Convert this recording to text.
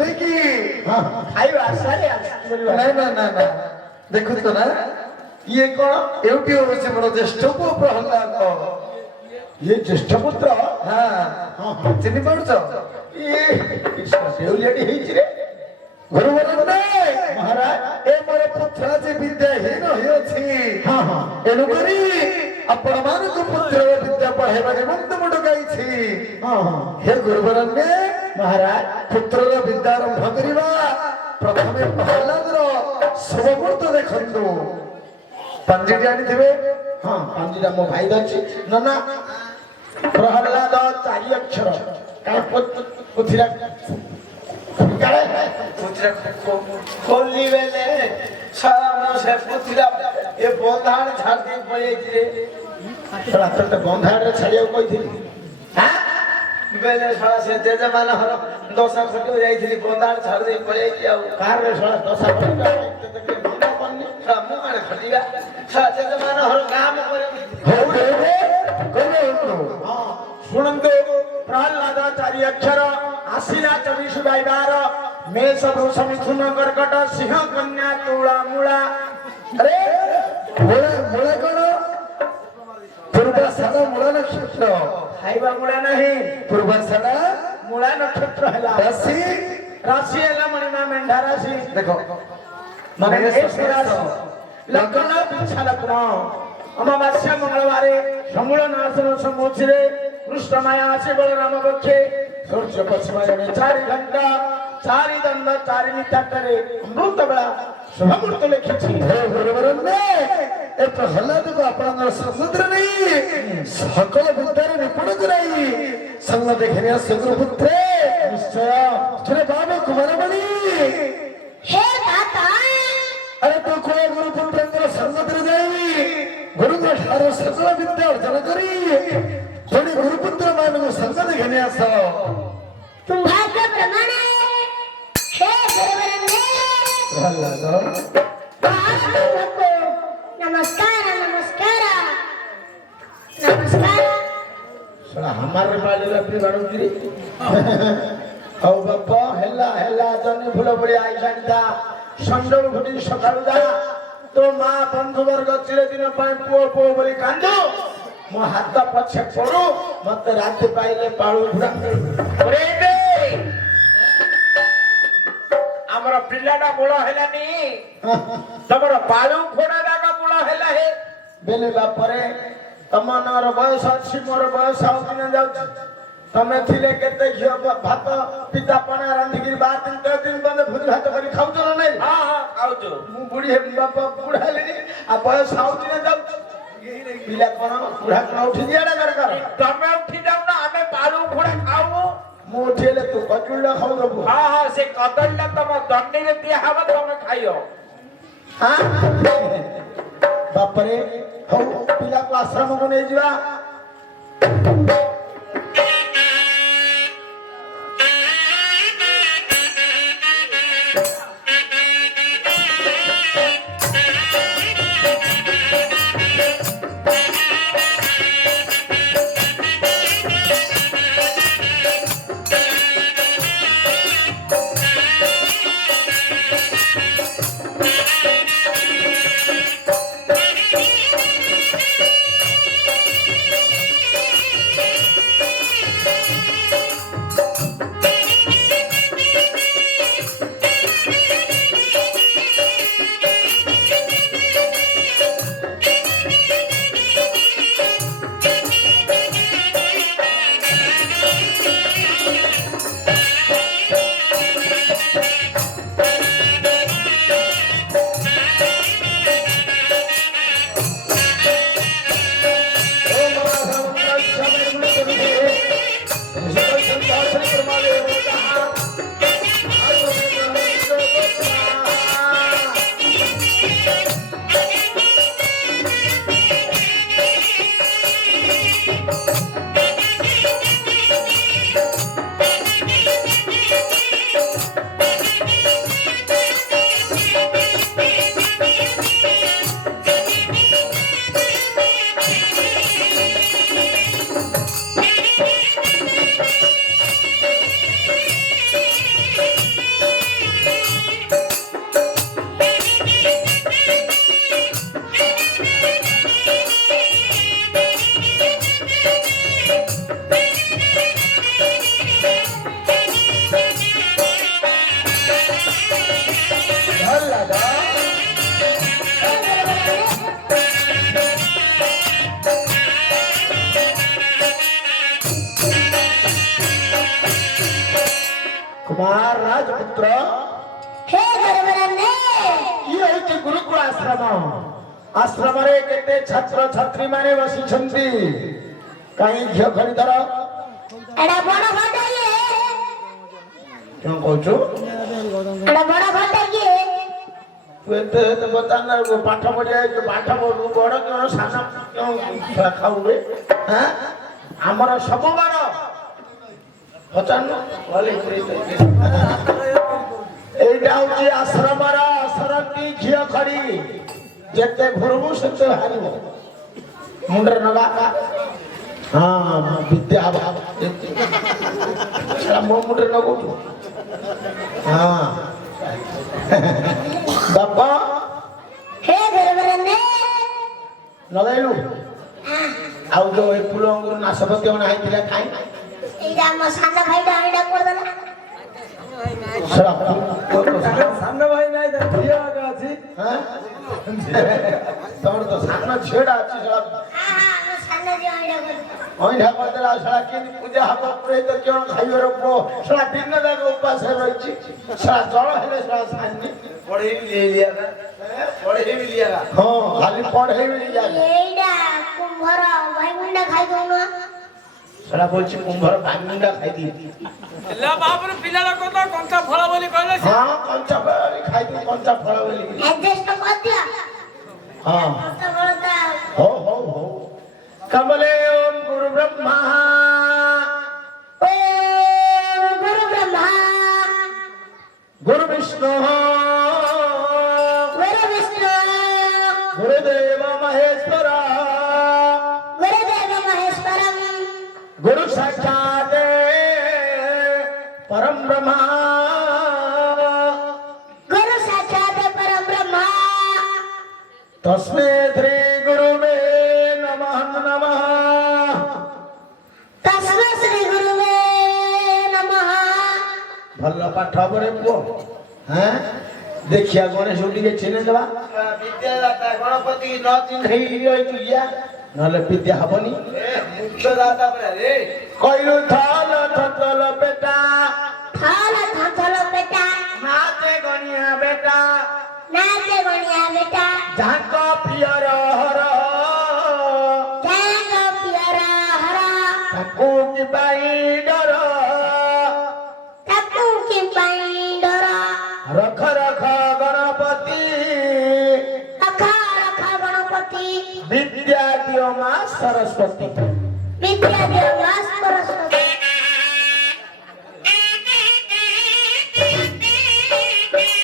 ଆସିବେ କି? ଖାଇବା ଆସାରେ ନାଇଁ ନା ନା ନା ଦେଖୁଛ ନା ଇଏ କଣ ଏଉଠି ହଉଛି ମୋର ଜ୍ୟେଷ୍ଠ ପୁଅ ପ୍ରହ୍ଲାଦ। ଇଏ ଜ୍ୟେଷ୍ଠ ପୁତ୍ର ହଁ ଚିହ୍ନି ପାରୁଛ? ଇଏ ଦେଉଳିଆଟି ହେଇଛି ରେ ଗୁରୁବର ମହାରାଜ ଏ ମୋର ପୁତ୍ର ଆଜି ବିଦ୍ୟାହୀନ ହୋଇଅଛି। ଏଣୁକରି ଆପଣ ମାନଙ୍କୁ ପୁତ୍ରର ବିଦ୍ୟା ପଢାଇବା ନିମନ୍ତେ ମୁଁ ଡକାଇଛି। ହେ ଗୁରୁବରନ୍ୟ ମହାରାଜ ପୁତ୍ରର ବିଦ୍ୟା ଆରମ୍ଭ କରିବା। ପ୍ରଥମେ ପ୍ରହ୍ଲାଦର ଶୁଭ ମୁହୂର୍ତ୍ତ ଦେଖନ୍ତୁ। ପାଞ୍ଜିଟି ଆଣିଥିବେ। ହଁ ପାଞ୍ଜିଟା ମୋ ଭାଇ ଅଛି ନନା ପ୍ରହ୍ଲାଦ 4 ଅକ୍ଷର କାଳେ ପୁଥିରା କାଳେ ଖୋଲି ବେଲେ ସାରା ସେ ପୁଥିରା ଏ ବନ୍ଧାଣ ଛାଡ଼ି ପଳେଇଛି ରେ ଶଳା ତତେ ବନ୍ଧାଣରେ ଛାଡ଼ିବାକୁ କହିଥିଲି ବେଲେ ଶଳା ସେ ଜେଜେମାନ ହର ଦଶା ଖଟିବାକୁ ଯାଇଥିଲି ବନ୍ଧାଣ ଛାଡ଼ି ଦେଇ ପଳେଇଛି ଆଉ କାରରେ ଶଳା ଦଶା ଖଟିବା ମୁଁ ମାନେ ଖଟିବା ଶଳା ଜେଜେମାନ ହର କାମ ଶୁଣନ୍ତୁ ପ୍ରହ୍ଲାଦ 4 ଅକ୍ଷର ଆସିଲା 24 ବାଇବାର मेष वृष मिथुन कर्कट सिंह कन्या तुला मूला अरे मूला कौन पूर्वाषाढ़ मूला नक्षत्र खाइबा मूला नहीं पूर्वाषाढ़ मूला नक्षत्र हैला राशि राशि हैला मणिमा मेंढा राशि देखो माने राशि लग्न पिछा लग्न अमावास्या मंगलवार समूल नाशन समोचरे कृष्ण माया आसे बलराम पक्षे सूर्य पश्चिम 4 घंटा 4 दंड 4 मिताटरे अमृत बेला शुभ मुहूर्त लिखिछि। हे गुरुवरन्ने ए प्रहलाद को आपन समुद्र नहीं सकल विद्यारे निपुण कराई संग देखनिया सुगुरु पुत्र निश्चय तुरे बाबा कुमारमणि हे दाता अरे तो कोई गुरु पुत्र समुद्र जाई गुरु को ठार सकल विद्या अर्जन करी थोड़ी गुरु पुत्र मान को संग देखनिया स तुम भाग्य प्रमाण हे गुरुवरन्ने प्रहलाद नमस्कार नमस्कार नमस्कार सला हमारे बाले लपरी बाडुगिरी औ बापा हेला जने फुल बड़ी आई जानिता संडल फुटी सकाळु दा तो मां बंधु वर्ग चिरे दिन पाए पुओ पुओ बोली कांदो मो हाथ पछे पड़ो मत रात पाइले पाळु घुरा रे दे हमर पिल्लाडा बोला हेलानी तमर पाळु फोडा दागा बोला हेला हे बेले बापरे तमनर बयस अछि मोर बयस आउ दिन जाउ तमे थिले केते घियो भात पिता पणा रांधिगिरी 12 दिन बंद भोज भात करी खाउ तो नै हां खाउ तो मु बुढी हे बापा बुढा लेनी आ बयस आउ दिन जाउ पिला कोन बुढा कोन उठी दियाडा कर तमे उठी जाउ ना हमें पाळु फोडा खाउ मु उठिले तू कजुला खाउ दबु हां हां से कदलला तम दंडी रे दिया हवा तमे खाइयो हां बापरे हो पिला को आश्रम को नहीं जीवा कुमार राजपुत्र हे गुरुवरने ये होची गुरुकुल आश्रम आश्रम रे केते छात्र छात्री माने बसिछंती काई घियो खरी धर एडा बड़ घटा ये क्यों कहछु एडा बड़ घटा ये तू एते तो बताना वो पाठ पढ़िया जो पाठ पढ़ू बड़ क्यों साना क्यों खाऊ रे हैं हमर सब बार पचानु वाले এইটা হচ্ছে আশ্রমর আসরতি ঘিও খড়ি যেতে ঘুরবু সেতে হারিব মুন্ডর নগা হ্যাঁ বিদ্যা ভাব সেটা মো মুন্ডর নগু হ্যাঁ বাবা हे गुरुवरने নগাইলু ଆଉ ଯୋଉ ଏ ଫୁଲ ଅଙ୍ଗୁର ନାଶପତି ଅଣା ହେଇଥିଲା ଖାଇ ଏଇଟା ଆମ ସାନ ଭାଇଟା ଏଇଟା କରିଦେଲା ସେଟା ସାନ ଭାଇ ନାଇଁ ତା ଝିଅ ଆଗ ଅଛି ତମର ତ ସାନ ଝିଅଟା ଅଛି ସେଟା ଆମ ସାନ ଝିଅ ଏଇଟା କରିଦେଲା ଅଇଁଠା କରିଦେଲା ସେଟା କେମିତି ପୂଜା ହବ ପୁରେଇ ତ କିଣ ଖାଇବାର ପୁଅ ସେଟା ଦିନ ଯାକ ଉପାସ ରହିଛି ସେଟା ଜଳ ହେଲେ ସେଟା ସାନି ହଁ ଖାଲି ପଢେଇବି ଏଇଟା କୁମ୍ଭର ଭାଇଗୁଣ୍ଡା ଖାଇ ଦଉନ ସେଟା କହୁଛି କୁମ୍ଭର ଭାଇମୁଣ୍ଡା ଖାଇଦିଏ ହେଲା ବାପରେ ପିଲାଟା କଥା କଞ୍ଚା ଫଳ ବୋଲି କହିଲେ ସେ ହଁ କଞ୍ଚା ଫଳ ଖାଇଦିଏ କଞ୍ଚା ଫଳ ବୋଲି ଆଡଜଷ୍ଟ କରିଦିଅ ହଁ କଞ୍ଚା ଫଳଟା ହଉ ହଉ ହଉ कमले ओम गुरु ब्रह्मा ओम गुरु ब्रह्मा गुरु विष्णु गुरुदेव महेश्वर गुरुदेव महेश्वरम गुरु साक्षात् परम ब्रह्मा गुरु साक्षात परम ब्रह्मा तस्मै श्री गुरुवे नमः नमः तस्मै श्री गुरुवे नमः भल पाठ परे पुओ हैं देखिया गणेश उठी चिन्ह देवा विद्यादाता गणपति न चिन्है रहितुया नले विद्या हबनी मुख्यदाता परा रे कइलु थाल थतल बेटा थाल थाथल बेटा नाचे गणिया बेटा नाचे गणिया बेटा झांक पियर हर जाग प्यारा हरा ताकू की बाई डर ताकू की पाइंडरा रख रख गणपति रखा रखा गणपति विद्या दियो मां सरस्वती विद्या देव सरस्वती